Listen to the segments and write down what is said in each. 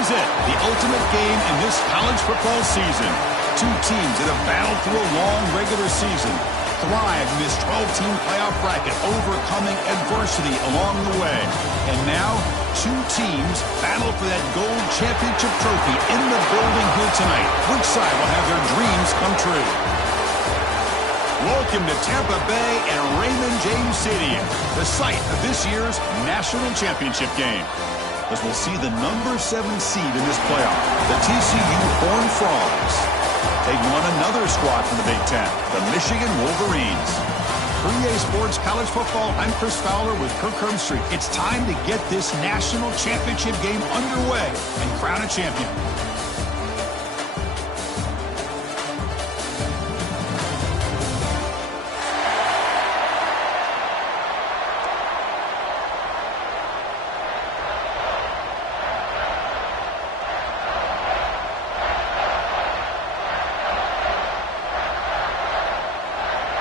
is it, the ultimate game in this college football season. Two teams that have battled through a long regular season, thrived in this 12-team playoff bracket, overcoming adversity along the way. And now, two teams battle for that gold championship trophy in the building here tonight. Which side will have their dreams come true? Welcome to Tampa Bay and Raymond James Stadium, the site of this year's national championship game. As we'll see the number 7 seed in this playoff, the TCU Horned Frogs, taking on another squad from the Big Ten, the Michigan Wolverines. For EA Sports College Football, I'm Chris Fowler with Kirk Herbstreit. It's time to get this national championship game underway and crown a champion.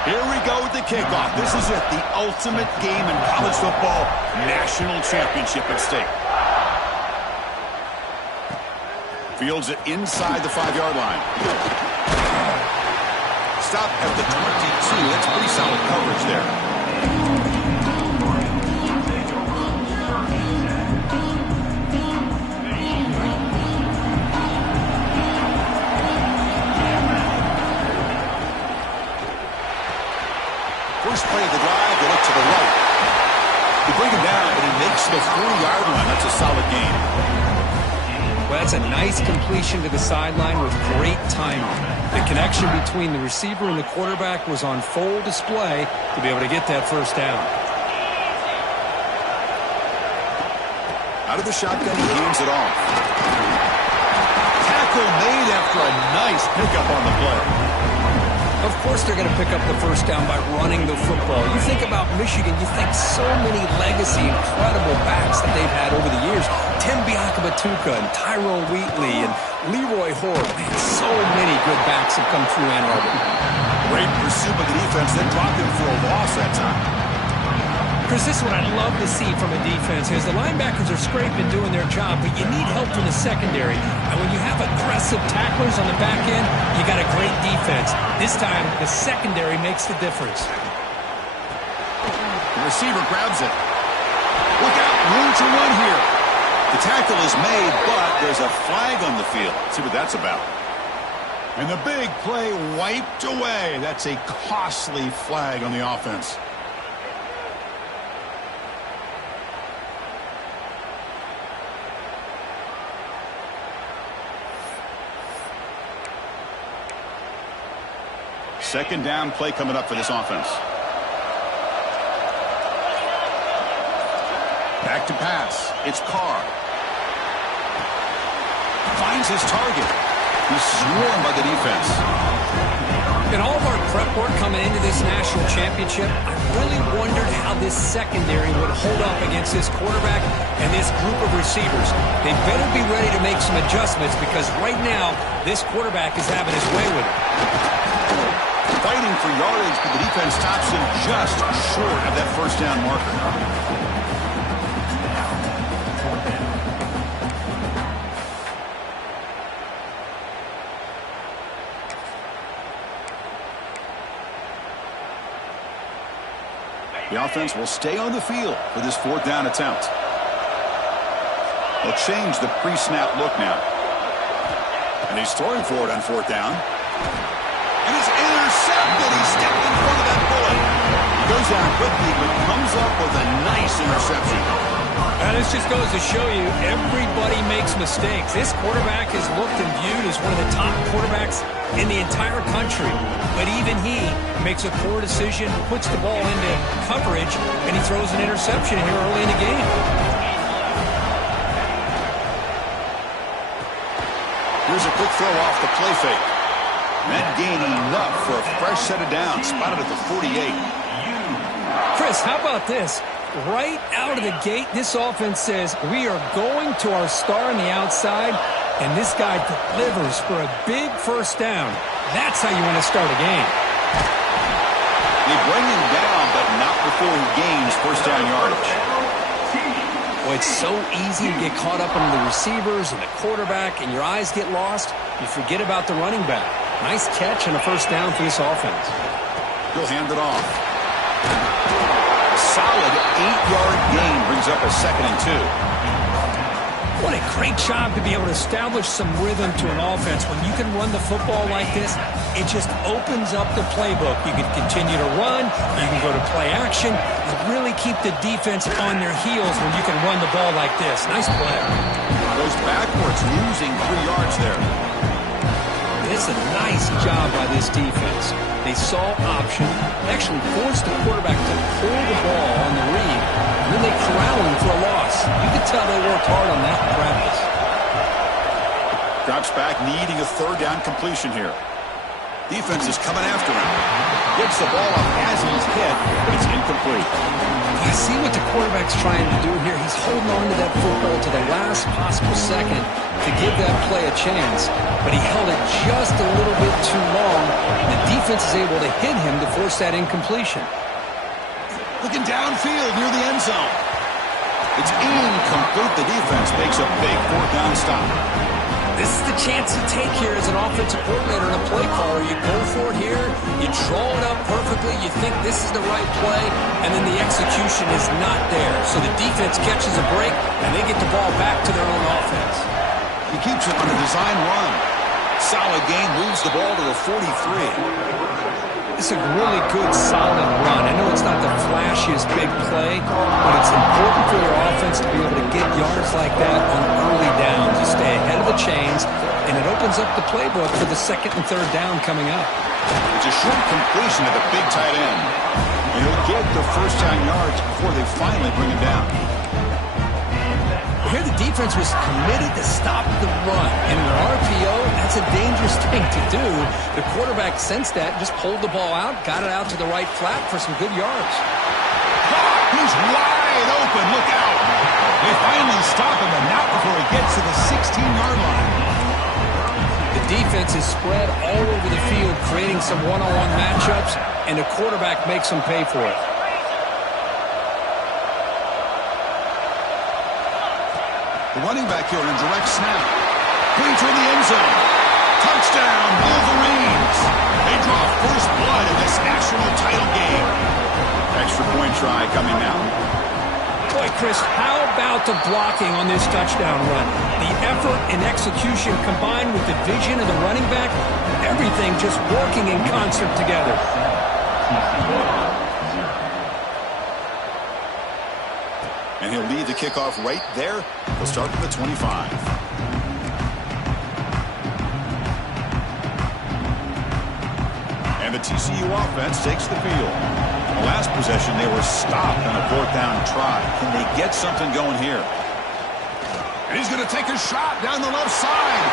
Here we go with the kickoff. This is it, the ultimate game in college football, national championship at stake. Fields it inside the 5-yard line. Stop at the 22. That's pretty solid coverage there. First play of the drive, they look to the right. They bring him down, but he makes the 4-yard line. That's a solid gain. Well, that's a nice completion to the sideline with great timing. The connection between the receiver and the quarterback was on full display to be able to get that first down. Out of the shotgun, he hands it off. Tackle made after a nice pickup on the play. Of course they're going to pick up the first down by running the football. You think about Michigan, you think so many legacy, incredible backs that they've had over the years. Tim Biakabatuka and Tyrone Wheatley and Leroy Hoare. Man, so many good backs have come through Ann Arbor. Great pursuit by the defense, then brought them for a loss that time. Chris, this is what I love to see from a defense is the linebackers are scraping, doing their job, but you need help from the secondary. And when you have aggressive tacklers on the back end, you got a great defense. This time, the secondary makes the difference. The receiver grabs it. Look out, room to run here. The tackle is made, but there's a flag on the field. Let's see what that's about. And the big play wiped away. That's a costly flag on the offense. Second down play coming up for this offense. Back to pass. It's Carr. Finds his target. He's swarmed by the defense. In all of our prep work coming into this national championship, I really wondered how this secondary would hold up against this quarterback and this group of receivers. They better be ready to make some adjustments because right now, this quarterback is having his way with it. Fighting for yardage, but the defense stops him just short of that first down marker. The offense will stay on the field for this 4th down attempt. They'll change the pre-snap look now. And he's throwing for it on 4th down. And it's intercepted. He stepped in front of that bullet. He goes down quickly, but comes up with a nice interception. And this just goes to show you, everybody makes mistakes. This quarterback is looked and viewed as one of the top quarterbacks in the entire country. But even he makes a poor decision, puts the ball into coverage, and he throws an interception here early in the game. Here's a quick throw off the play fake. That gained enough for a fresh set of downs, spotted at the 48. Chris, how about this? Right out of the gate, this offense says, we are going to our star on the outside, and this guy delivers for a big first down. That's how you want to start a game. They bring him down, but not before he gains first down yardage. Well, it's so easy to get caught up in the receivers and the quarterback, and your eyes get lost. You forget about the running back. Nice catch and a first down for this offense. He'll hand it off. Solid 8-yard gain brings up a 2nd and 2. What a great job to be able to establish some rhythm to an offense. When you can run the football like this, it just opens up the playbook. You can continue to run. You can go to play action. You really keep the defense on their heels when you can run the ball like this. Nice play. Goes backwards, losing 3 yards there. It's a nice job by this defense. They saw option, actually forced the quarterback to pull the ball on the read, and then they corralled him for a loss. You could tell they worked hard on that in practice. Drops back, needing a 3rd down completion here. Defense is coming after him. Gets the ball up as he's hit, but it's incomplete. I see what the quarterback's trying to do here. He's holding on to that football to the last possible second to give that play a chance, but he held it just a little bit too long. The defense is able to hit him to force that incompletion. Looking downfield near the end zone. It's incomplete. The defense makes a big 4th down stop. This is the chance you take here as an offensive coordinator and a play caller. You go for it here, you draw it up perfectly, you think this is the right play, and then the execution is not there. So the defense catches a break, and they get the ball back to their own offense. He keeps it on a design run. Solid gain, moves the ball to the 43. It's a really good, solid run. I know it's not the flashiest big play, but it's important for your offense to be able to get yards like that on early downs. You stay ahead of the chains, and it opens up the playbook for the 2nd and 3rd down coming up. It's a short completion to the big tight end. He'll get the first down yards before they finally bring him down. Here the defense was committed to stop the run. And in an RPO, that's a dangerous thing to do. The quarterback sensed that, just pulled the ball out, got it out to the right flat for some good yards. He's wide open. Look out. They finally stop him, but not before he gets to the 16-yard line. The defense is spread all over the field, creating some one-on-one matchups, and the quarterback makes them pay for it. The running back here in a direct snap. Clean toward the end zone. Touchdown, Wolverines. They draw first blood in this national title game. Extra point try coming now. Boy, Chris, how about the blocking on this touchdown run? The effort and execution combined with the vision of the running back, everything just working in concert together. And he'll lead the kickoff right there. He'll start from the 25. And the TCU offense takes the field. The last possession, they were stopped on a 4th down try. Can they get something going here? And he's going to take a shot down the left side.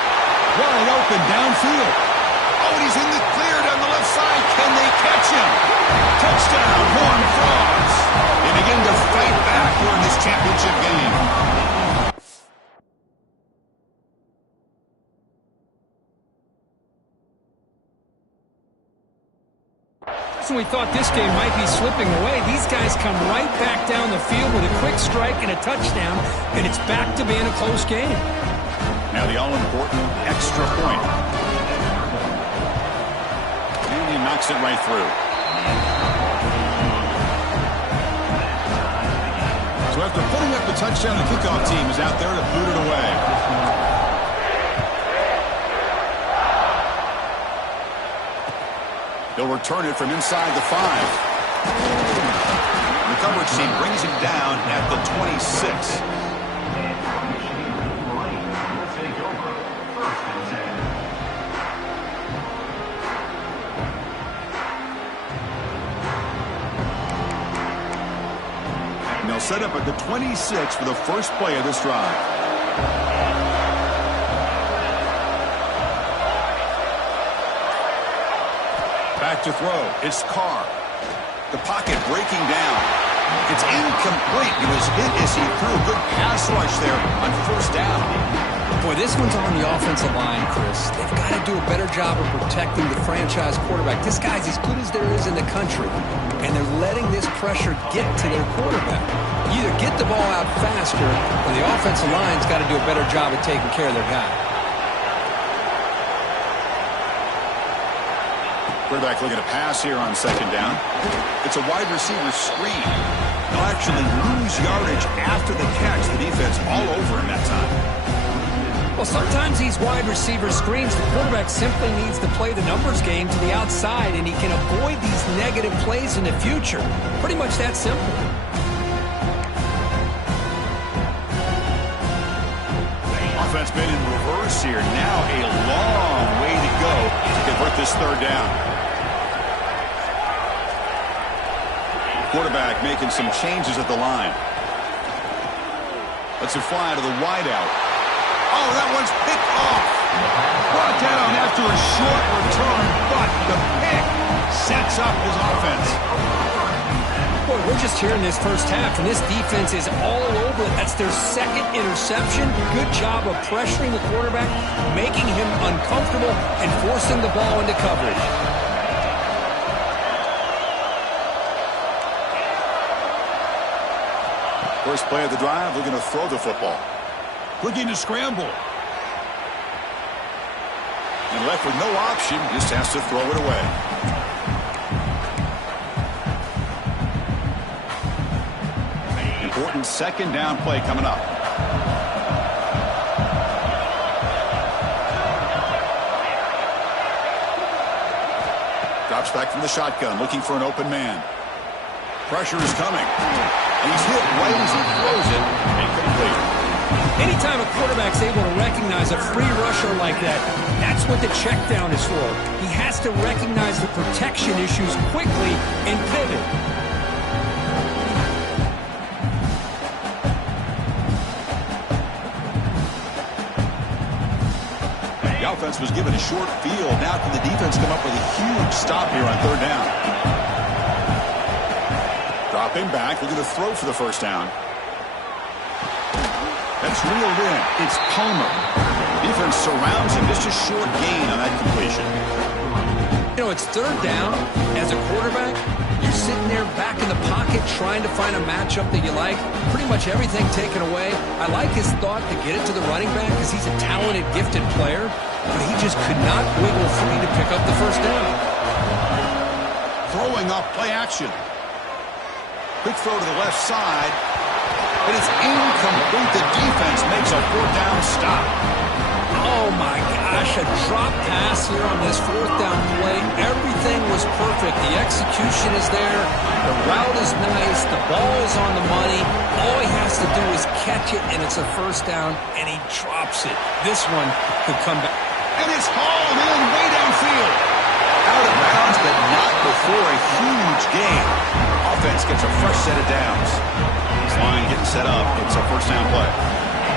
Wide open downfield. Oh, and he's in the clear down the left side. Can they catch him? Touchdown, Horned Frogs. They begin to fight back here in this championship game. When we thought this game might be slipping away, these guys come right back down the field with a quick strike and a touchdown, and it's back to being a close game. Now the all-important extra point. And he knocks it right through. So after putting up the touchdown, the kickoff team is out there to boot it away. They'll return it from inside the 5. The coverage team brings him down at the 26. And they'll set up at the 26 for the first play of this drive. Back to throw. It's Carr. The pocket breaking down. It's incomplete. He was hit as he threw a good pass rush there on 1st down. Boy, this one's on the offensive line, Chris. They've got to do a better job of protecting the franchise quarterback. This guy's as good as there is in the country, and they're letting this pressure get to their quarterback. You either get the ball out faster or the offensive line's got to do a better job of taking care of their guy. Quarterback looking to pass here on second down. It's a wide receiver screen. They'll actually lose yardage after the catch. The defense all over him that time. Well, sometimes these wide receiver screens, the quarterback simply needs to play the numbers game to the outside, and he can avoid these negative plays in the future. Pretty much that simple. Offense been in reverse here. Now a long way to go to convert this third down. Quarterback making some changes at the line. Lets it fly to the wideout. Oh, that one's picked off. Brought down after a short return, but the pick sets up his offense. Boy, we're just here in this first half, and this defense is all over it. That's their second interception. Good job of pressuring the quarterback, making him uncomfortable, and forcing the ball into coverage. First play of the drive, looking to throw the football. Looking to scramble. And left with no option, just has to throw it away. Important second down play coming up. Drops back from the shotgun, looking for an open man. Pressure is coming. And he's hit right as he throws it. Incomplete. Anytime a quarterback's able to recognize a free rusher like that, that's what the check down is for. He has to recognize the protection issues quickly and pivot. The offense was given a short field. Now can the defense come up with a huge stop here on third down? Dropping back, looking to throw for the first down. That's reeled in. It's Palmer. Defense surrounds him. Just a short gain on that completion. You know, it's third down. As a quarterback, you're sitting there back in the pocket trying to find a matchup that you like. Pretty much everything taken away. I like his thought to get it to the running back because he's a talented, gifted player, but he just could not wiggle free to pick up the first down. Throwing up play action. Quick throw to the left side. It is incomplete. The defense makes a fourth down stop. Oh, my gosh, a drop pass here on this fourth down play. Everything was perfect. The execution is there. The route is nice. The ball is on the money. All he has to do is catch it, and it's a first down, and he drops it. This one could come back. And it's hauled in way downfield. Out of bounds, but not before a huge gain. Offense gets a fresh set of downs. This line getting set up. It's a first down play.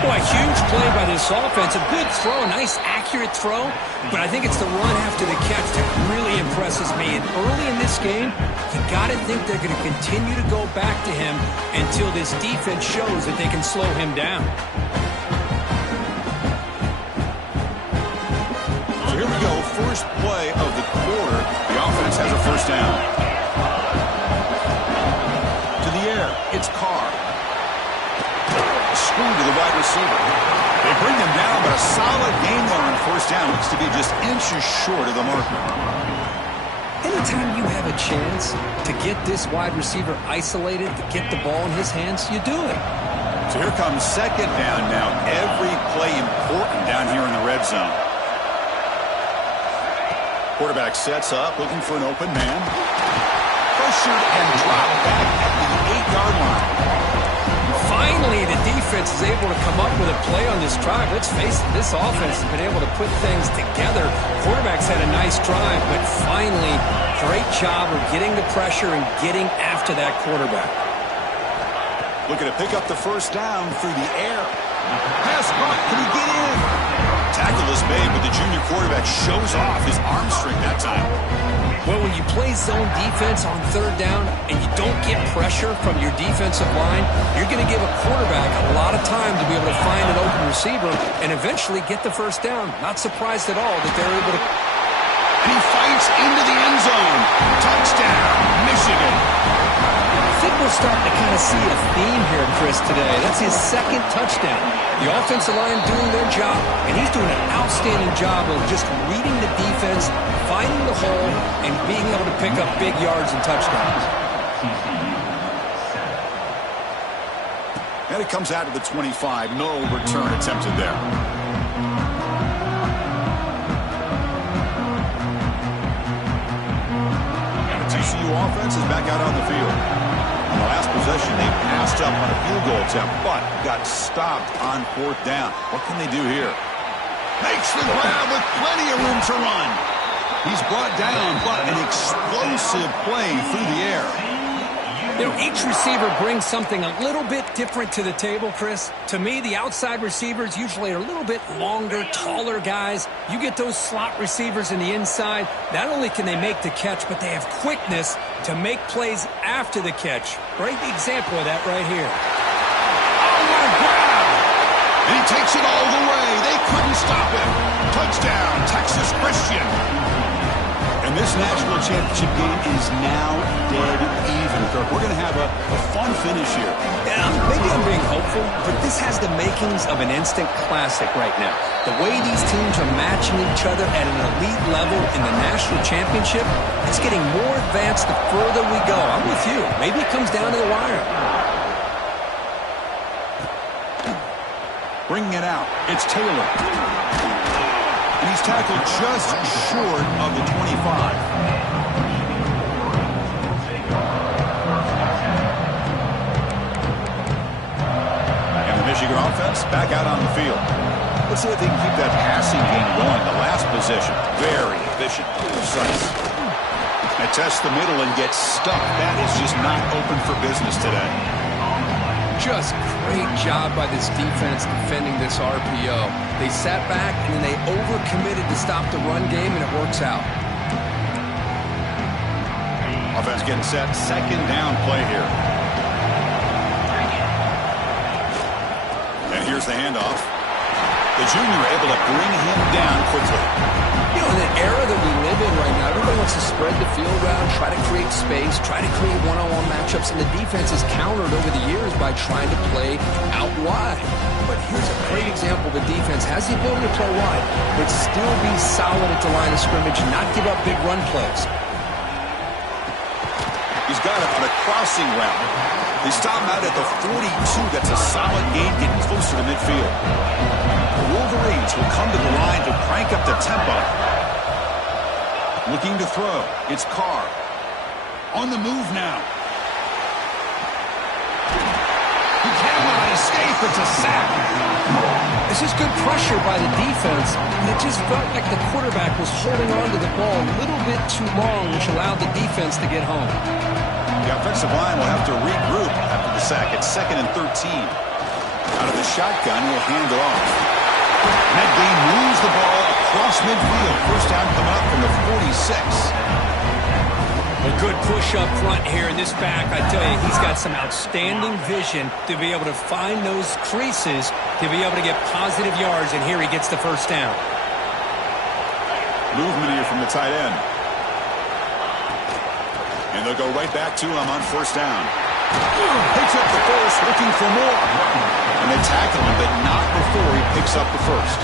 Boy, a huge play by this offense. A good throw, a nice, accurate throw. But I think it's the run after the catch that really impresses me. And early in this game, you got to think they're going to continue to go back to him until this defense shows that they can slow him down. So here we go. First play of the quarter. The offense has a first down. To the air. It's Carr. Screw to the wide receiver. They bring him down, but a solid gain there on first down. Looks to be just inches short of the marker. Anytime you have a chance to get this wide receiver isolated, to get the ball in his hands, you do it. So here comes second down now. Every play important down here in the red zone. Quarterback sets up, looking for an open man. Pressured and dropped back at the 8-yard line. Finally, the defense is able to come up with a play on this drive. Let's face it, this offense has been able to put things together. Quarterback's had a nice drive, but finally, great job of getting the pressure and getting after that quarterback. Looking to pick up the first down through the air. Pass caught. Can he get in? Tackle is made, but the junior quarterback shows off his arm strength that time. Well, when you play zone defense on third down and you don't get pressure from your defensive line, you're going to give a quarterback a lot of time to be able to find an open receiver and eventually get the first down. Not surprised at all that they're able to. And he fights into the end zone. Touchdown, Michigan. I think we're starting to kind of see a theme here, Chris, today. That's his second touchdown. The offensive line doing their job, and he's doing an outstanding job of just reading the defense, finding the hole, and being able to pick up big yards and touchdowns. And it comes out to the 25. No return attempted there. And the TCU offense is back out on the field. On the last possession, they passed up on a field goal attempt, but got stopped on 4th down. What can they do here? Makes the grab with plenty of room to run. He's brought down, but an explosive play through the air. You know, each receiver brings something a little bit different to the table, Chris. To me, the outside receivers usually are a little bit longer, taller guys. You get those slot receivers in the inside, not only can they make the catch, but they have quickness to make plays after the catch. Great example of that right here. Oh, what a grab! And he takes it all the way. They couldn't stop him. Touchdown, Texas Christian. And this national championship game is now dead even, Kirk. We're going to have a fun finish here. Yeah, maybe I'm being hopeful, but this has the makings of an instant classic right now. The way these teams are matching each other at an elite level in the national championship, it's getting more advanced the further we go. I'm with you. Maybe it comes down to the wire. Bringing it out, it's Taylor. And he's tackled just short of the 25. And the Michigan offense back out on the field. Let's see if they can keep that passing game going. The last possession, very efficient, precise. They test the middle and get stuck. That is just not open for business today. Just great job by this defense defending this RPO. They sat back and then they overcommitted to stop the run game, and it works out. Offense getting set. 2nd down play here. And here's the handoff. The junior able to bring him down quickly. You know, in an era that we live in right now, everybody wants to spread the field around, try to create space, try to create one-on-one matchups, and the defense has countered over the years by trying to play out wide. But here's a great example. The defense has the ability to play wide, but still be solid at the line of scrimmage and not give up big run plays. He's got it on a crossing route. They stop him out at the 42. That's a solid gain, getting closer to midfield. The Wolverines will come to the line to crank up the tempo. Looking to throw. It's Carr. On the move now. He cannot escape. It's a sack. This is good pressure by the defense. It just felt like the quarterback was holding on to the ball a little bit too long, which allowed the defense to get home. The offensive line will have to regroup after the sack. It's 2nd and 13. Out of the shotgun, he'll hand it off. And that game moves the ball across midfield. First down coming up from the 46. A good push up front here in this back. I tell you, he's got some outstanding vision to be able to find those creases, to be able to get positive yards, and here he gets the first down. Movement here from the tight end. And they'll go right back to him on 1st down. Picks up the first, looking for more. And they tackle him, but not before he picks up the first.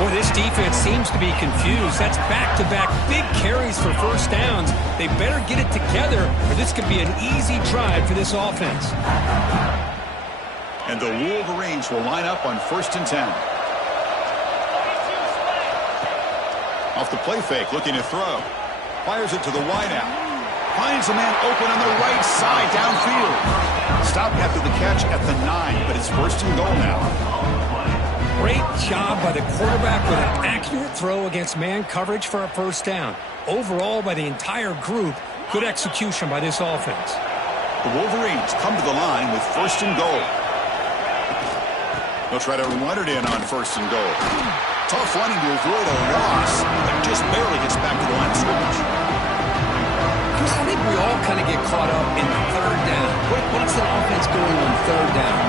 Boy, this defense seems to be confused. That's back-to-back big carries for first downs. They better get it together, or this could be an easy drive for this offense. And the Wolverines will line up on 1st and 10. Off the play fake, looking to throw. Fires it to the wideout. Finds a man open on the right side downfield. Stopped after the catch at the 9, but it's 1st and goal now. Great job by the quarterback with an accurate throw against man coverage for a first down. Overall, by the entire group, good execution by this offense. The Wolverines come to the line with 1st and goal. They'll try to run it in on 1st and goal. Tough running to avoid a loss, but just barely gets back to the line of scrimmage. Chris, I think we all kind of get caught up in 3rd down. What's the offense doing on 3rd down?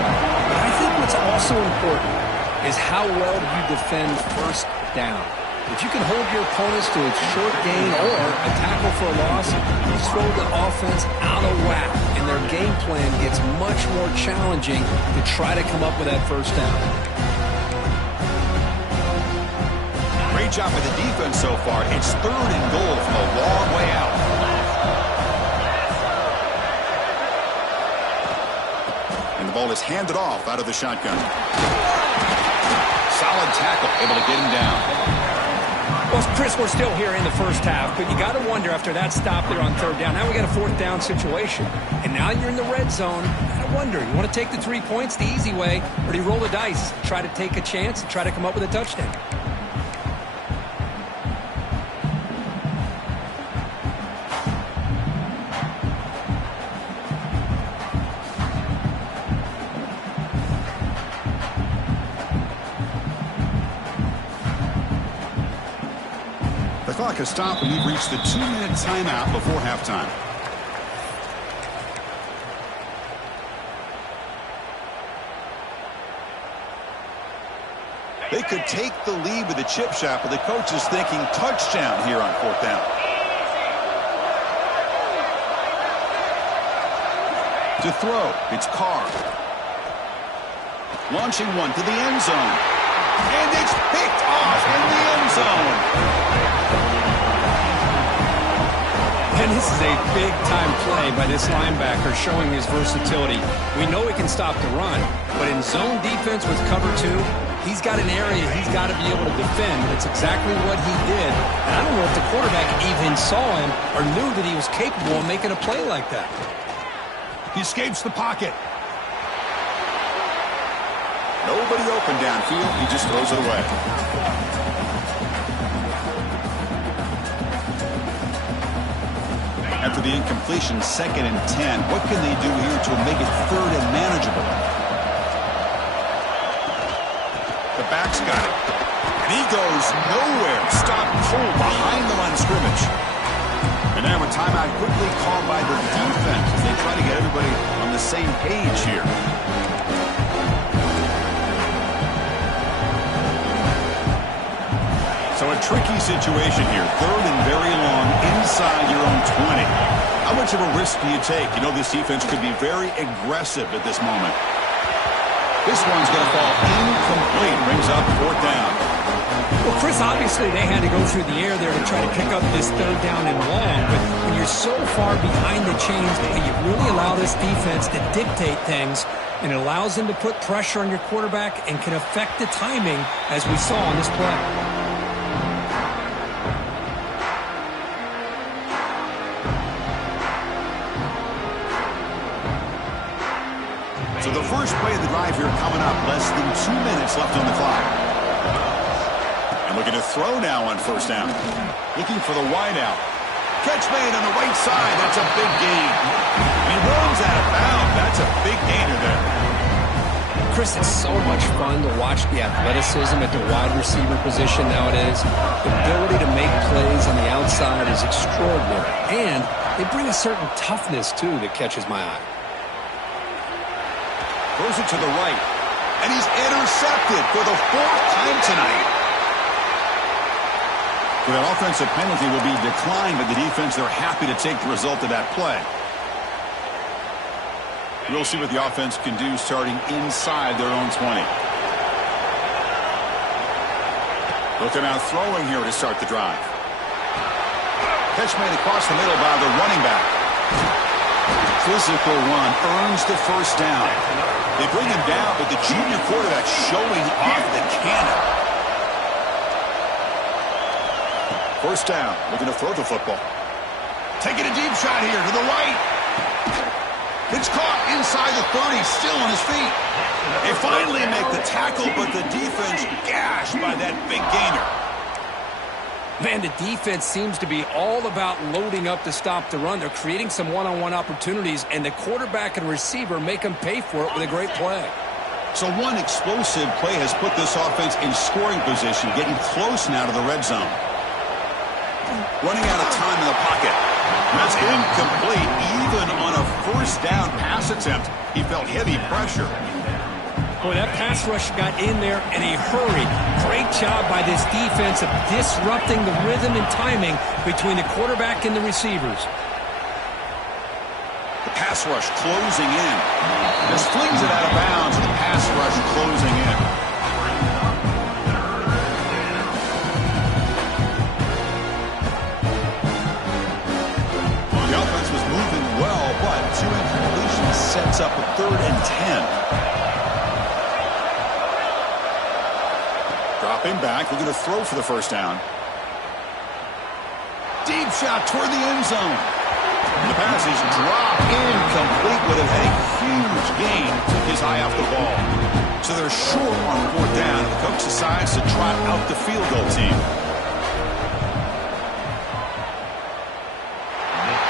But I think what's also important is how well do you defend 1st down. If you can hold your opponents to a short gain or a tackle for a loss, you throw the offense out of whack, and their game plan gets much more challenging to try to come up with that first down. Great job by the defense so far. It's 3rd and goal from a long way out. And the ball is handed off out of the shotgun. Solid tackle, able to get him down. Well, Chris, we're still here in the first half, but you got to wonder after that stop there on 3rd down. Now we got a 4th down situation, and now you're in the red zone. You got to wonder, you want to take the 3 points the easy way, or do you roll the dice, try to take a chance, and try to come up with a touchdown? The clock has stopped, and we've reached the 2-minute timeout before halftime. They could take the lead with a chip shot, but the coach is thinking touchdown here on 4th down. To throw, it's Carr. Launching one to the end zone. And it's picked off in the end zone. And this is a big-time play by this linebacker showing his versatility. We know he can stop the run, but in zone defense with cover 2, he's got an area he's got to be able to defend, and it's exactly what he did. And I don't know if the quarterback even saw him or knew that he was capable of making a play like that. He escapes the pocket. Nobody open downfield. He just throws it away. After the incompletion, 2nd and 10. What can they do here to make it 3rd and manageable? The back's got it. And he goes nowhere. Stop cold behind the line of scrimmage. And now a timeout quickly called by the defense as they try to get everybody on the same page here. So a tricky situation here. 3rd and very long inside your own 20. How much of a risk do you take? You know this defense could be very aggressive at this moment. This one's going to fall incomplete. Brings up 4th down. Well, Chris, obviously they had to go through the air there to try to pick up this 3rd down and long. But when you're so far behind the chains, you really allow this defense to dictate things. And it allows them to put pressure on your quarterback and can affect the timing as we saw on this play. So the first play of the drive here coming up. Less than 2 minutes left on the clock. And looking to throw now on 1st down. Looking for the wideout. Catch made on the right side. That's a big gain. And he runs out of bounds. That's a big gainer there. Chris, it's so much fun to watch the athleticism at the wide receiver position nowadays. The ability to make plays on the outside is extraordinary. And they bring a certain toughness, too, that catches my eye. Throws it to the right. And he's intercepted for the 4th time tonight. So that offensive penalty will be declined by the defense. They're happy to take the result of that play. We'll see what the offense can do starting inside their own 20. Looking out throwing here to start the drive. Catch made across the middle by the running back. Physical run earns the 1st down. They bring him down, but the junior quarterback showing off the cannon. 1st down, looking to throw the football. Taking a deep shot here to the right. It's caught inside the 30, still on his feet. They finally make the tackle, but the defense gashed by that big gainer. Man, the defense seems to be all about loading up to stop the run. They're creating some one-on-one opportunities, and the quarterback and receiver make them pay for it with a great play. So one explosive play has put this offense in scoring position, getting close now to the red zone. Running out of time in the pocket. That's incomplete. Even on a 1st down pass attempt, he felt heavy pressure. Boy, that pass rush got in there in a hurry. Great job by this defense of disrupting the rhythm and timing between the quarterback and the receivers. The pass rush closing in. Just flings it out of bounds. The pass rush closing in. The offense was moving well, but 2 incompletions sets up a 3rd and 10. Dropping back, looking to throw for the first down. Deep shot toward the end zone. And the pass is dropped incomplete. Would have had a huge gain. Took his eye off the ball. So they're short on 4th down. And the coach decides to trot out the field goal team.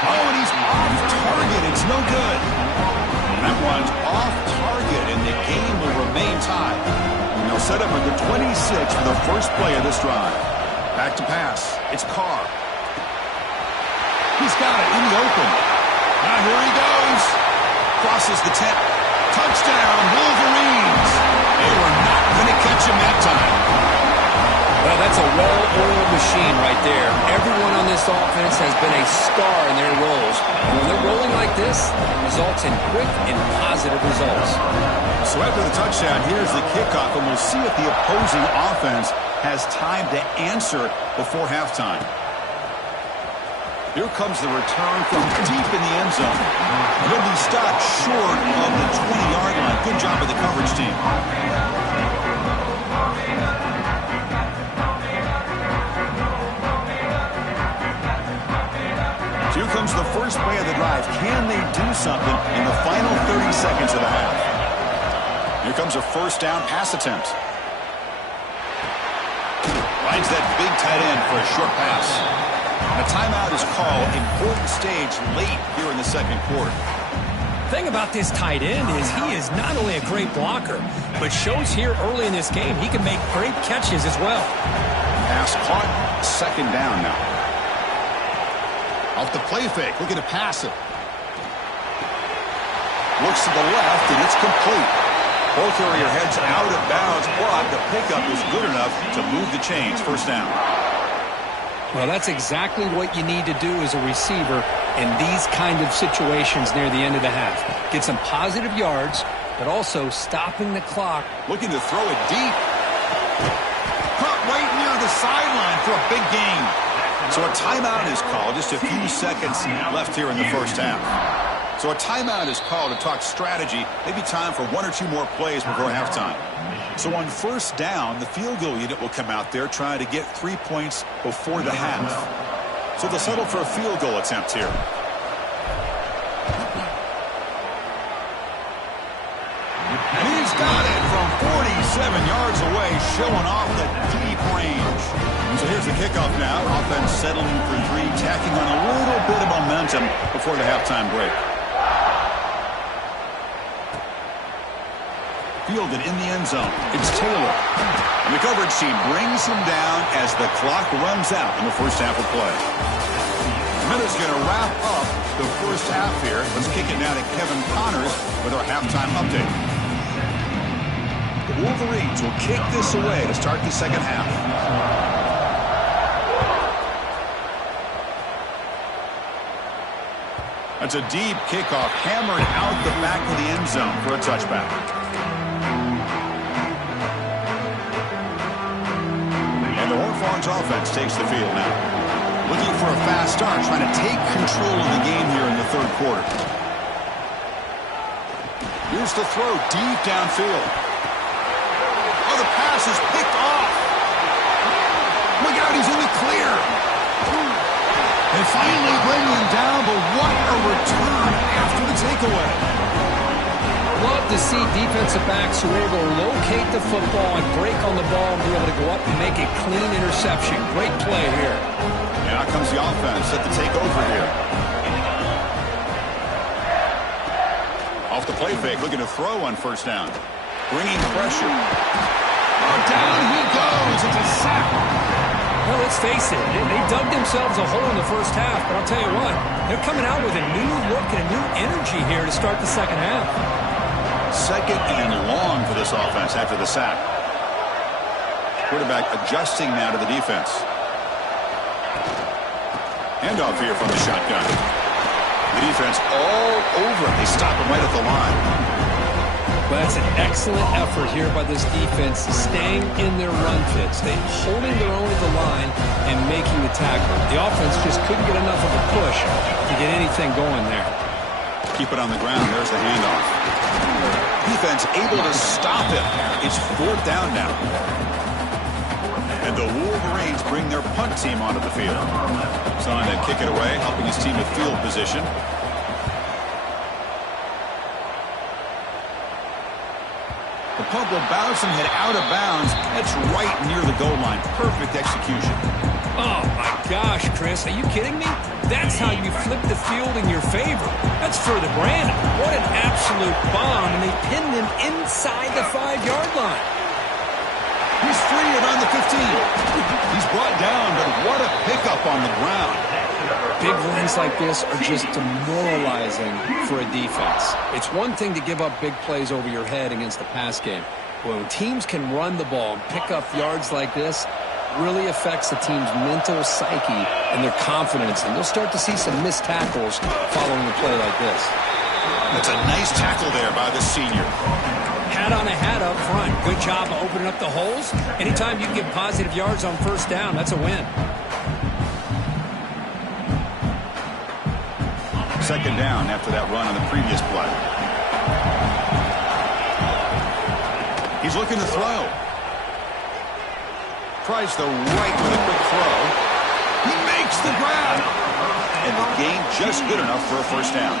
Oh, and he's off target. It's no good. That one's off target, and the game will remain tied. And they'll set up at the 26 for the first play of this drive. Back to pass. It's Carr. He's got it in the open. Now here he goes. Crosses the 10. Touchdown, Wolverines. They were not going to catch him that time. Well, that's a well-oiled machine right there. Everyone on this offense has been a star in their roles. And when they're rolling like this, it results in quick and positive results. So after the touchdown, here's the kickoff, and we'll see if the opposing offense has time to answer before halftime. Here comes the return from deep in the end zone. He'll be stopped short of the 20-yard line. Good job of the coverage team. Here comes the first play of the drive. Can they do something in the final 30 seconds of the half? Here comes a first down pass attempt. Finds that big tight end for a short pass. And a timeout is called. Important stage late here in the second quarter. The thing about this tight end is he is not only a great blocker, but shows here early in this game he can make great catches as well. Pass caught. Second down now. Off the play fake, looking to pass it. Looks to the left, and it's complete. Ball carrier heads out of bounds, but the pickup is good enough to move the chains. First down. Well, that's exactly what you need to do as a receiver in these kind of situations near the end of the half. Get some positive yards, but also stopping the clock. Looking to throw it deep. Caught right near the sideline for a big gain. So a timeout is called. Just a few seconds left here in the first half. So a timeout is called to talk strategy. Maybe time for 1 or 2 more plays before halftime. So on first down, the field goal unit will come out there trying to get 3 points before the half. So they'll settle for a field goal attempt here. And he's got it from 47 yards away, showing off the deep range. So here's the kickoff now. Offense settling for 3, tacking on a little bit of momentum before the halftime break. Fielded in the end zone. It's Taylor. And the coverage team brings him down as the clock runs out in the first half of play. Minutes going to wrap up the first half here. Let's kick it now to Kevin Connors with our halftime update. The Wolverines will kick this away to start the second half. That's a deep kickoff, hammered out the back of the end zone for a touchback. And the Hawthorns offense takes the field now. Looking for a fast start, trying to take control of the game here in the third quarter. Here's the throw deep downfield. Oh, the pass is picked off. Look out, he's in the clear. They finally bring him down, but what a return after the takeaway. Love to see defensive backs who are able to locate the football and break on the ball and be able to go up and make a clean interception. Great play here. And out comes the offense set to take over here. Off the play fake, looking to throw on first down. Bringing pressure. Oh, down he goes. It's a sack. Well, let's face it, they dug themselves a hole in the first half, but I'll tell you what, they're coming out with a new look and a new energy here to start the second half. Second and long for this offense after the sack. Quarterback adjusting now to the defense. Handoff here from the shotgun. The defense all over him. They stop him right at the line. Well, that's an excellent effort here by this defense, staying in their run fits. They holding their own at the line and making the tackle. The offense just couldn't get enough of a push to get anything going there. Keep it on the ground. There's the handoff. Defense able to stop him. It's fourth down now. And the Wolverines bring their punt team onto the field. Trying to kick it away, helping his team with field position. The punt will bounce and head out of bounds. That's right near the goal line. Perfect execution. Oh, my gosh, Chris. Are you kidding me? That's how you flip the field in your favor. That's for the Brandon. What an absolute bomb. And they pinned him inside the 5-yard line. He's free around the 15. He's brought down, but what a pickup on the ground. Big runs like this are just demoralizing for a defense. It's one thing to give up big plays over your head against the pass game. When teams can run the ball and pick up yards like this, really affects the team's mental psyche and their confidence. And you'll start to see some missed tackles following a play like this. That's a nice tackle there by the senior. Hat on a hat up front. Good job of opening up the holes. Anytime you can get positive yards on first down, that's a win. Second down after that run on the previous play. He's looking to throw. Tries the right with a quick throw. He makes the grab. And the gain just good enough for a first down.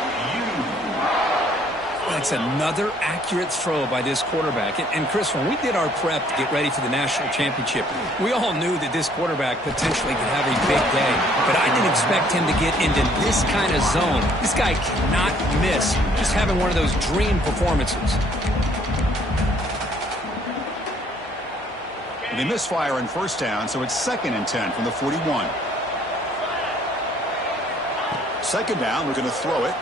That's another accurate throw by this quarterback. And Chris, when we did our prep to get ready for the national championship, we all knew that this quarterback potentially could have a big day. But I didn't expect him to get into this kind of zone. This guy cannot miss. Just having one of those dream performances. They misfire on first down, so it's 2nd and 10 from the 41. Second down, we're going to throw it.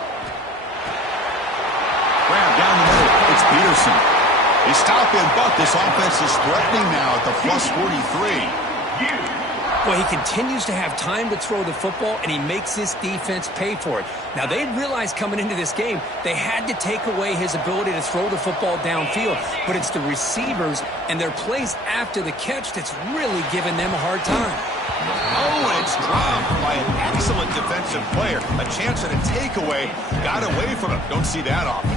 Grab down the middle. It's Peterson. They stop him, but this offense is threatening now at the plus 43. Well, he continues to have time to throw the football, and he makes this defense pay for it. Now, they realized coming into this game, they had to take away his ability to throw the football downfield. But it's the receivers and their plays after the catch that's really giving them a hard time. Oh, and it's dropped by an excellent defensive player. A chance at a takeaway. Got away from him. Don't see that often.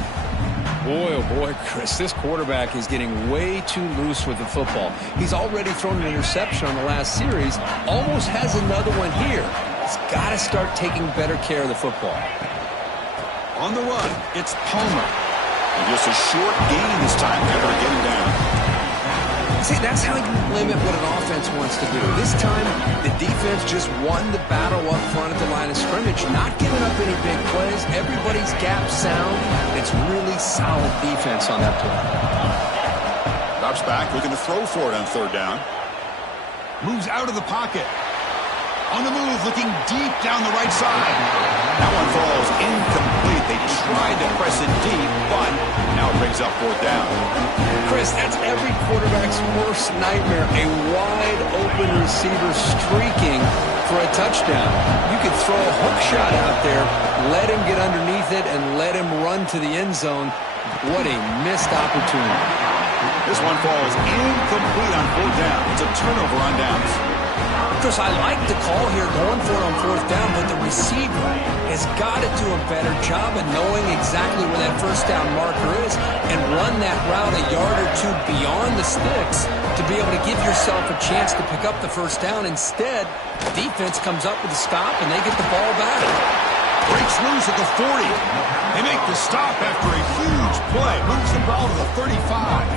Boy, oh boy, Chris, this quarterback is getting way too loose with the football. He's already thrown an interception on the last series, almost has another one here. He's got to start taking better care of the football. On the run, it's Palmer. And just a short gain this time, able to get him down. See, that's how you limit what an offense wants to do. This time, the defense just won the battle up front at the line of scrimmage, not giving up any big plays. Everybody's gap sound. It's really solid defense on that play. Drops back, looking to throw for it on third down. Moves out of the pocket. On the move, looking deep down the right side. That one falls incomplete. They tried to press it deep, but now it brings up fourth down. Chris, that's every quarterback's worst nightmare. A wide-open receiver streaking for a touchdown. You could throw a hook shot out there, let him get underneath it, and let him run to the end zone. What a missed opportunity. This one falls incomplete on fourth down. It's a turnover on downs. Chris, I like the call here going for it on fourth down, but the receiver has got to do a better job of knowing exactly where that first down marker is and run that route a yard or two beyond the sticks to be able to give yourself a chance to pick up the first down. Instead, the defense comes up with a stop and they get the ball back. Breaks loose at the 40. They make the stop after a huge play. Moves the ball to the 35.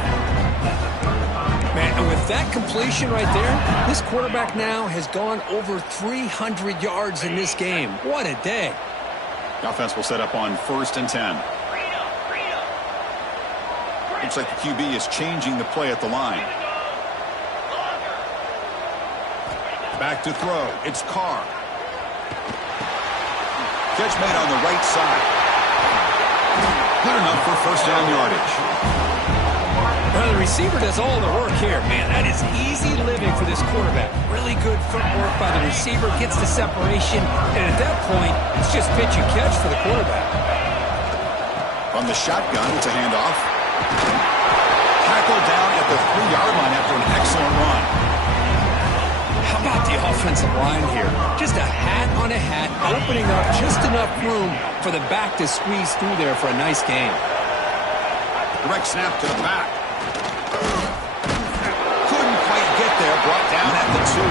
Man, and with that completion right there, this quarterback now has gone over 300 yards in this game. What a day. The offense will set up on 1st and 10. Looks like the QB is changing the play at the line. Back to throw. It's Carr. Catch made on the right side. Good enough for first down yardage. Well, the receiver does all the work here. Man, that is easy living for this quarterback. Really good footwork by the receiver, gets the separation, and at that point, it's just pitch and catch for the quarterback. From the shotgun, it's a handoff. Tackled down at the 3-yard line after an excellent run. How about the offensive line here? Just a hat on a hat, opening up just enough room for the back to squeeze through there for a nice gain. Direct snap to the back. Couldn't quite get there, brought down at the 2.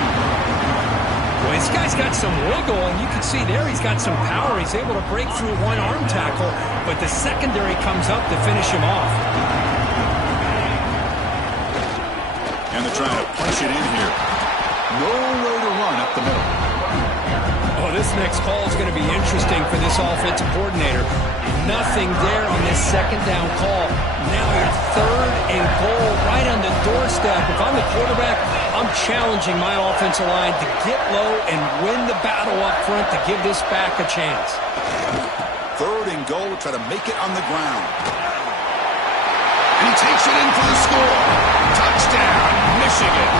Well, this guy's got some wiggle, and you can see there he's got some power. He's able to break through one arm tackle, but the secondary comes up to finish him off. And they're trying to punch it in here. No way to run up the middle. Oh, this next call is going to be interesting for this offensive coordinator. Nothing there on this second down call. Now you're 3rd and goal right on the doorstep. If I'm the quarterback, I'm challenging my offensive line to get low and win the battle up front to give this back a chance. 3rd and goal, try to make it on the ground. And he takes it in for the score. Touchdown, Michigan.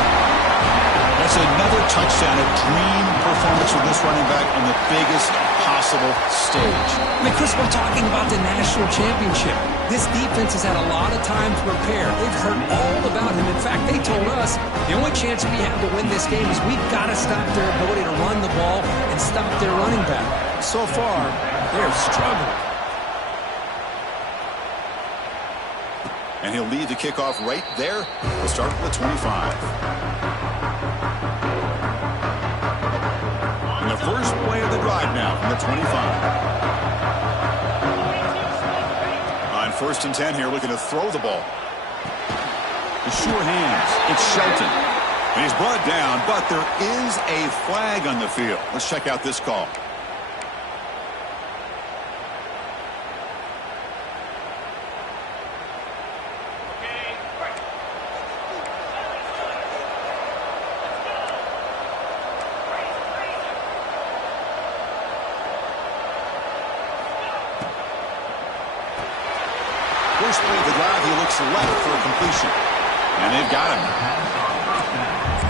That's another touchdown, a dream performance for this running back on the biggest possible stage. I mean, Chris, we're talking about the national championship. This defense has had a lot of time to prepare. They've heard all about him. In fact, they told us the only chance we have to win this game is we've got to stop their ability to run the ball and stop their running back. So far, they're struggling. And he'll lead the kickoff right there. We'll start with the 25. And the first play of the drive now from the 25. On 1st and 10 here, looking to throw the ball. The sure hands. It's Shelton. And he's brought down, but there is a flag on the field. Let's check out this call. First play of the drive, he looks left for a completion. And they've got him.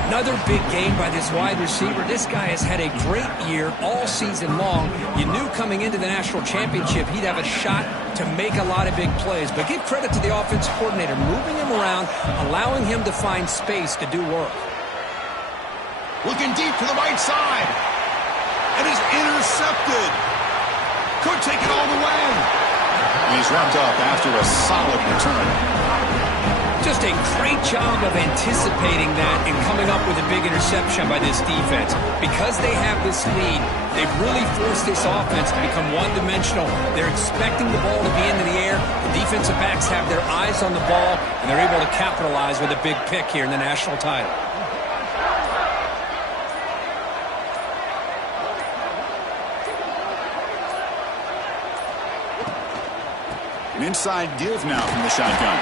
Another big game by this wide receiver. This guy has had a great year all season long. You knew coming into the national championship he'd have a shot to make a lot of big plays. But give credit to the offensive coordinator, moving him around, allowing him to find space to do work. Looking deep to the right side. And is intercepted. Could take it all the way. And he's wrapped up after a solid return. Just a great job of anticipating that and coming up with a big interception by this defense. Because they have this lead, they've really forced this offense to become one-dimensional. They're expecting the ball to be into the air. The defensive backs have their eyes on the ball, and they're able to capitalize with a big pick here in the national title. An inside give now from the shotgun.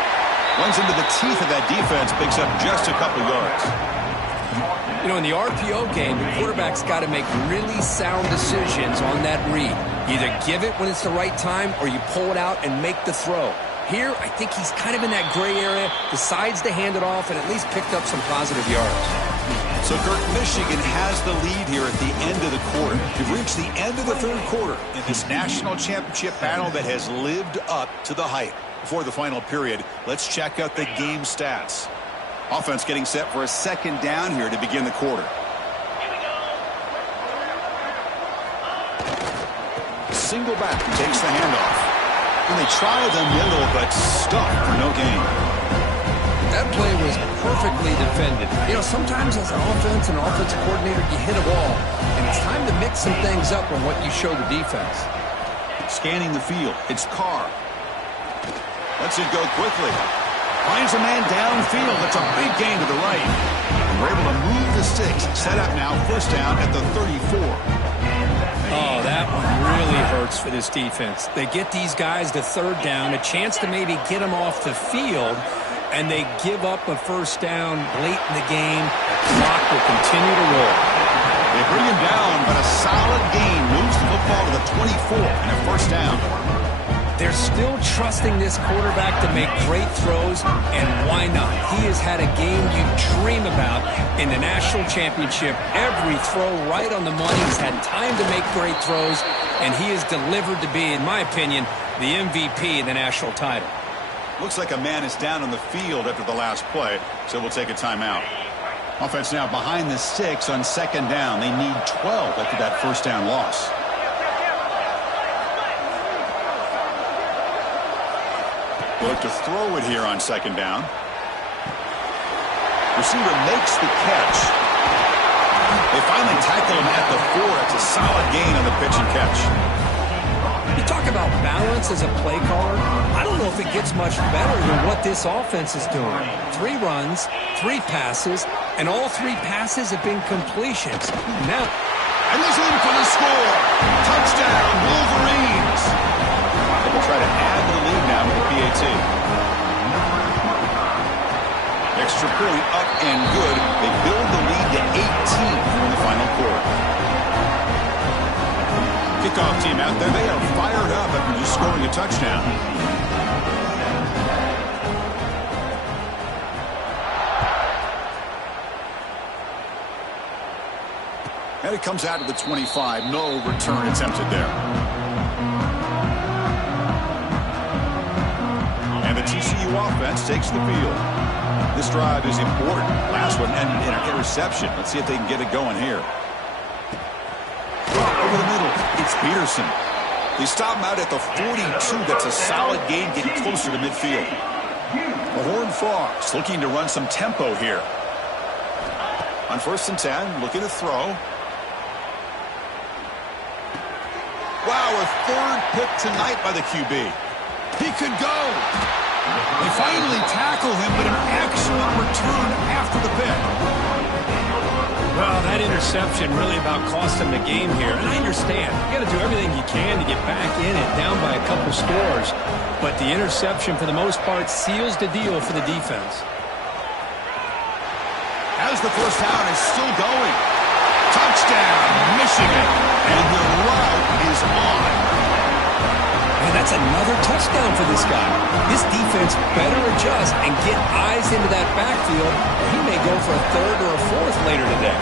Runs into the teeth of that defense, picks up just a couple yards. You know, in the RPO game, the quarterback's got to make really sound decisions on that read. You either give it when it's the right time or you pull it out and make the throw. Here, I think he's kind of in that gray area, decides to hand it off and at least picked up some positive yards. So, Kirk, Michigan has the lead here at the end of the quarter. We've reached the end of the 3rd quarter in this national championship battle that has lived up to the hype. Before the final period, let's check out the game stats. Offense getting set for a 2nd down here to begin the quarter. Single back takes the handoff. And they try the middle, but stuck for no gain. That play was perfectly defended. You know, sometimes as an offense and offensive coordinator, you hit a ball, and it's time to mix some things up on what you show the defense. Scanning the field, it's Carr. Lets it go quickly. Finds a man downfield. That's a big gain to the right. And we're able to move the sticks. Set up now, 1st down at the 34. Oh, that one really hurts for this defense. They get these guys to 3rd down, a chance to maybe get them off the field, and they give up a 1st down late in the game. The clock will continue to roll. They bring him down, but a solid gain moves the football to the 24 and a 1st down. They're still trusting this quarterback to make great throws, and why not? He has had a game you dream about in the national championship. Every throw right on the money. He's had time to make great throws, and he is delivered to be, in my opinion, the MVP of the national title. Looks like a man is down on the field after the last play, so we'll take a timeout. Offense now behind the 6 on second down. They need 12 after that first down loss. Look to throw it here on second down. Receiver makes the catch. They finally tackle him at the 4. It's a solid gain on the pitch and catch. You talk about balance as a play caller. I don't know if it gets much better than what this offense is doing. 3 runs, 3 passes, and all 3 passes have been completions. Now, and he's in for the score. Touchdown, Wolverines. They will try to add to the lead now with the PAT. Extra point up and good. They build the lead to 18 in the final quarter. Kickoff team out there. They are fired up after just scoring a touchdown. And it comes out to the 25. No return attempted there. And the TCU offense takes the field. This drive is important. Last one ended in an interception. Let's see if they can get it going here. Over the middle, it's Peterson. They stop him out at the 42. That's a solid gain, getting closer to midfield. The Horned Frogs looking to run some tempo here. On 1st and 10, looking to throw. Wow, a 3rd pick tonight by the QB. He could go. They finally tackle him, but an excellent return after the pick. well, that interception really about cost him the game here. And I understand. You got to do everything you can to get back in it, down by a couple scores. But the interception, for the most part, seals the deal for the defense. As the first down is still going. Touchdown, Michigan. And the route is on. And that's another touchdown for this guy. This defense better adjust and get eyes into that backfield. He may go for a 3rd or a 4th later today.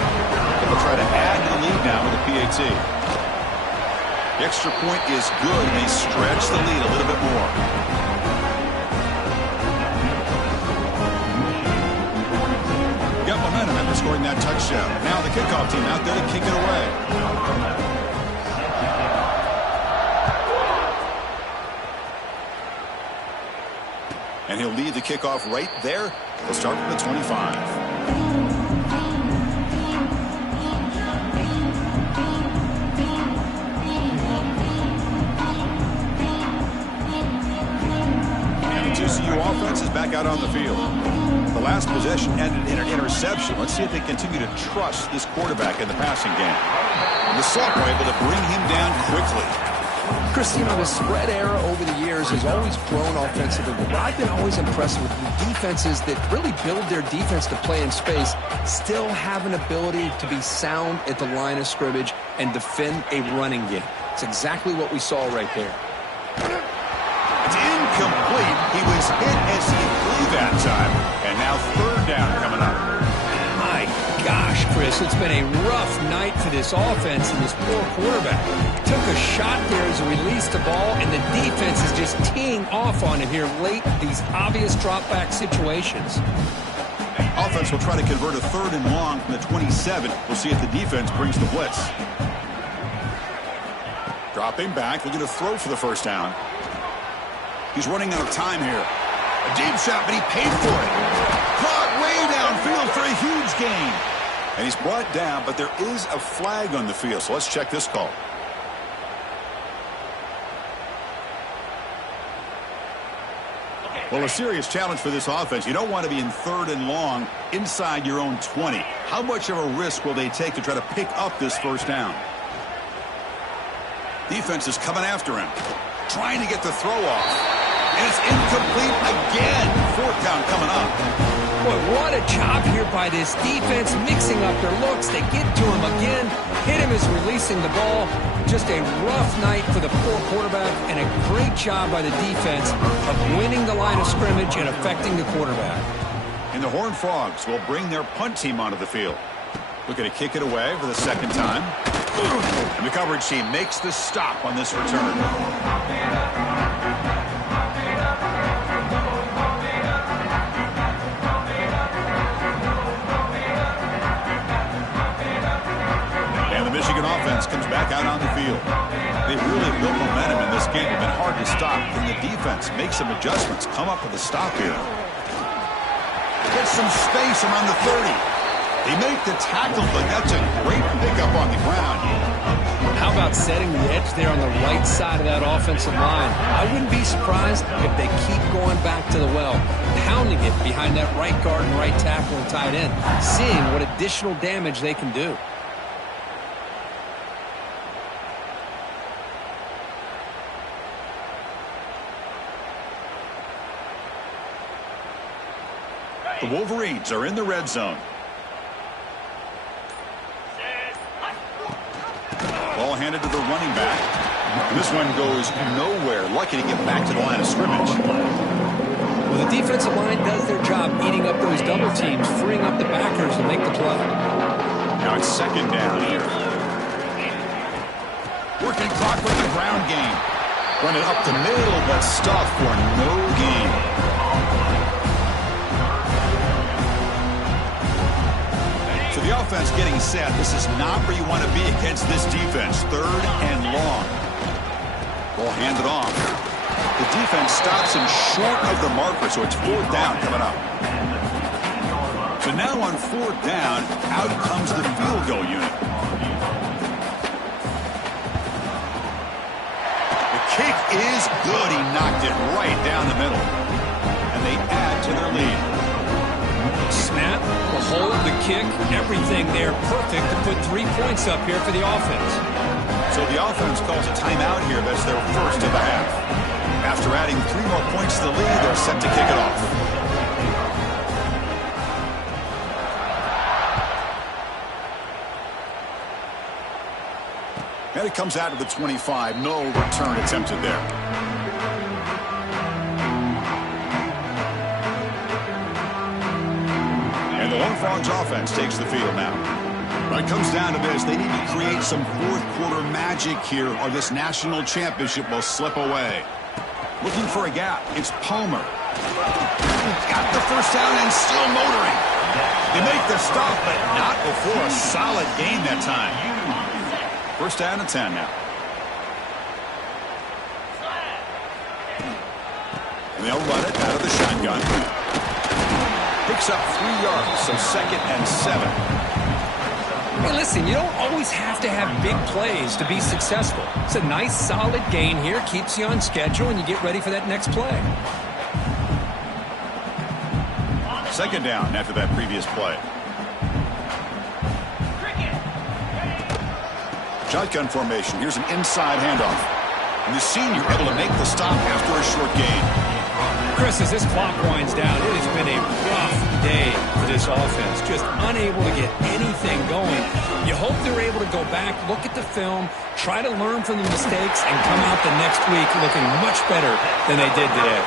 They'll try to add to the lead now with the PAT. The extra point is good, and they stretch the lead a little bit more. Got momentum after scoring that touchdown. Now the kickoff team out there to kick it away. And he'll lead the kickoff right there. He'll start from the 25. And the TCU offense is back out on the field. The last possession ended in an interception. Let's see if they continue to trust this quarterback in the passing game. And the Salk were able to bring him down quickly. Christina, the spread era over the years has always grown offensively, but I've been always impressed with the defenses that really build their defense to play in space, still have an ability to be sound at the line of scrimmage and defend a running game. It's exactly what we saw right there. It's incomplete. He was hit as he threw that time, and now 3rd down coming up. My gosh, Chris, it's been a rough night for this offense and this poor quarterback. Took a shot there as he released the ball, and the defense is just teeing off on him here late, these obvious drop-back situations. Offense will try to convert a 3rd and long from the 27. We'll see if the defense brings the blitz. Dropping back, looking to throw for the first down. He's running out of time here. A deep shot, but he paid for it. Caught way downfield for a huge gain. And he's brought down, but there is a flag on the field, so let's check this call. Well, a serious challenge for this offense. You don't want to be in 3rd and long inside your own 20. How much of a risk will they take to try to pick up this first down? Defense is coming after him, trying to get the throw off. And it's incomplete again. 4th down coming up. Boy, what a job here by this defense, mixing up their looks. They get to him again, hit him as releasing the ball. Just a rough night for the poor quarterback and a great great job by the defense of winning the line of scrimmage and affecting the quarterback. And the Horned Frogs will bring their punt team onto the field. Looking to kick it away for the second time. And the coverage team makes the stop on this return. And the Michigan offense comes back out on the field. They've really built momentum in this game. It's been hard to stop. And the defense makes some adjustments. Come up with a stop here. Gets some space around the 30. They make the tackle, but that's a great pickup on the ground. How about setting the edge there on the right side of that offensive line? I wouldn't be surprised if they keep going back to the well, pounding it behind that right guard and right tackle and tight end, seeing what additional damage they can do. The Wolverines are in the red zone. Ball handed to the running back. This one goes nowhere. Lucky to get back to the line of scrimmage. Well, the defensive line does their job eating up those double teams, freeing up the backers to make the play. Now it's second down here. Working clock with the ground game. Running up the middle, but stuffed for no gain. So the offense getting set. This is not where you want to be against this defense. Third and long. Ball handed off. The defense stops him short of the marker, so it's fourth down coming up. So now on fourth down, out comes the field goal unit. The kick is good. He knocked it right down the middle. And they add to their lead. Snap, the hold, the kick, everything there perfect to put 3 points up here for the offense. So the offense calls a timeout here. That's their first of the half. After adding 3 more points to the lead, they're set to kick it off. And it comes out to the 25. No return attempted there. The Horned Frogs offense takes the field now. When it comes down to this, they need to create some fourth quarter magic here or this national championship will slip away. Looking for a gap. It's Palmer. Got the first down and still motoring. They make the stop, but not before a solid gain that time. First down and 10 now. And they'll run it out of the shotgun. Picks up 3 yards, so second and 7. Hey, listen, you don't always have to have big plays to be successful. It's a nice, solid gain here, keeps you on schedule, and you get ready for that next play. Second down after that previous play. Shotgun formation. Here's an inside handoff. And the senior able to make the stop after a short gain. Chris, as this clock winds down, it has been a rough day for this offense. Just unable to get anything going. You hope they're able to go back, look at the film, try to learn from the mistakes, and come out the next week looking much better than they did today.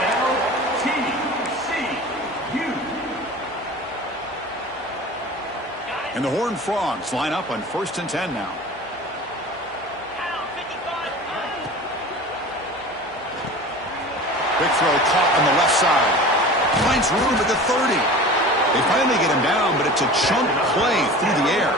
And the Horned Frogs line up on 1st and 10 now. Quick throw caught on the left side. Finds room at the 30. They finally get him down, but it's a chunk play through the air.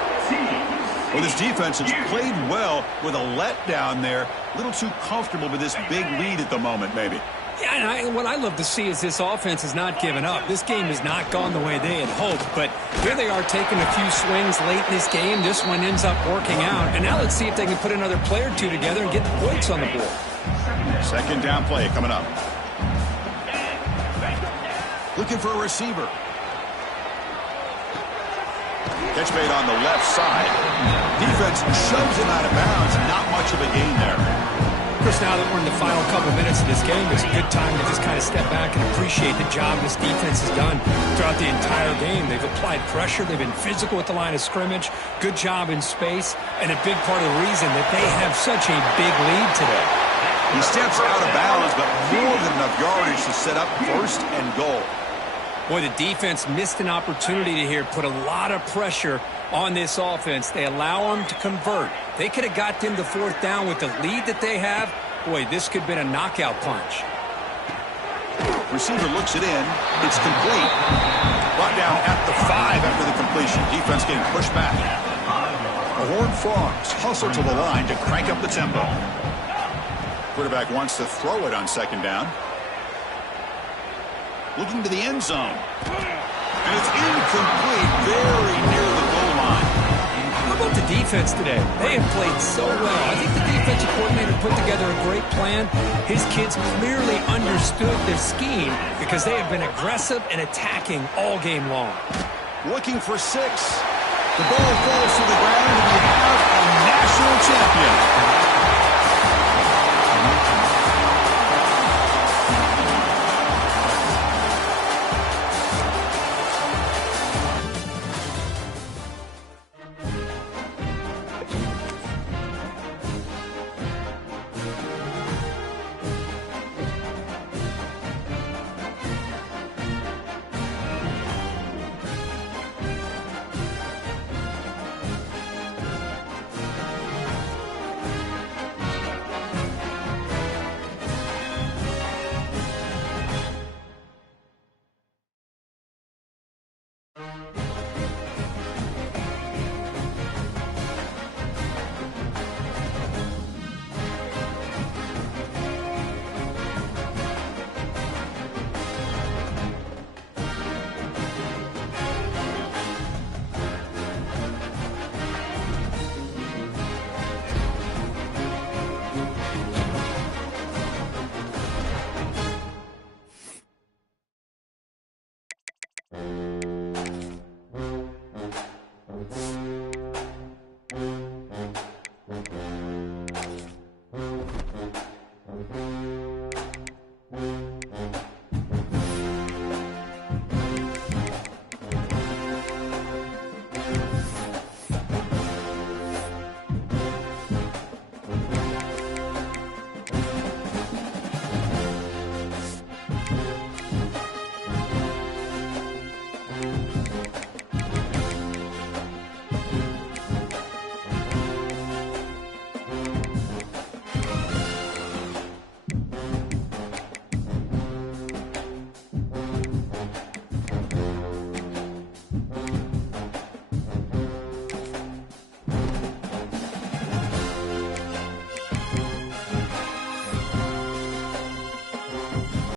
Well, this defense has played well with a letdown there. A little too comfortable with this big lead at the moment, maybe. Yeah, and what I love to see is this offense has not given up. This game has not gone the way they had hoped, but here they are taking a few swings late in this game. This one ends up working out, and now let's see if they can put another play or two together and get the points on the board. Second down play coming up. Looking for a receiver. Catch made on the left side. Defense shoves him out of bounds. Not much of a gain there. Chris, now that we're in the final couple minutes of this game, it's a good time to just kind of step back and appreciate the job this defense has done throughout the entire game. They've applied pressure. They've been physical at the line of scrimmage. Good job in space. And a big part of the reason that they have such a big lead today. He steps out of bounds, but more than enough yardage to set up first and goal. Boy, the defense missed an opportunity to here, put a lot of pressure on this offense. They allow them to convert. They could have got them to fourth down with the lead that they have. Boy, this could have been a knockout punch. Receiver looks it in. It's complete. Brought down at the 5 after the completion. Defense getting pushed back. The Horned Frogs hustle to the line to crank up the tempo. Quarterback wants to throw it on second down. Looking to the end zone. And it's incomplete, very near the goal line. How about the defense today? They have played so well. I think the defensive coordinator put together a great plan. His kids clearly understood their scheme because they have been aggressive and attacking all game long. Looking for 6. The ball falls to the ground, and we have a national champion.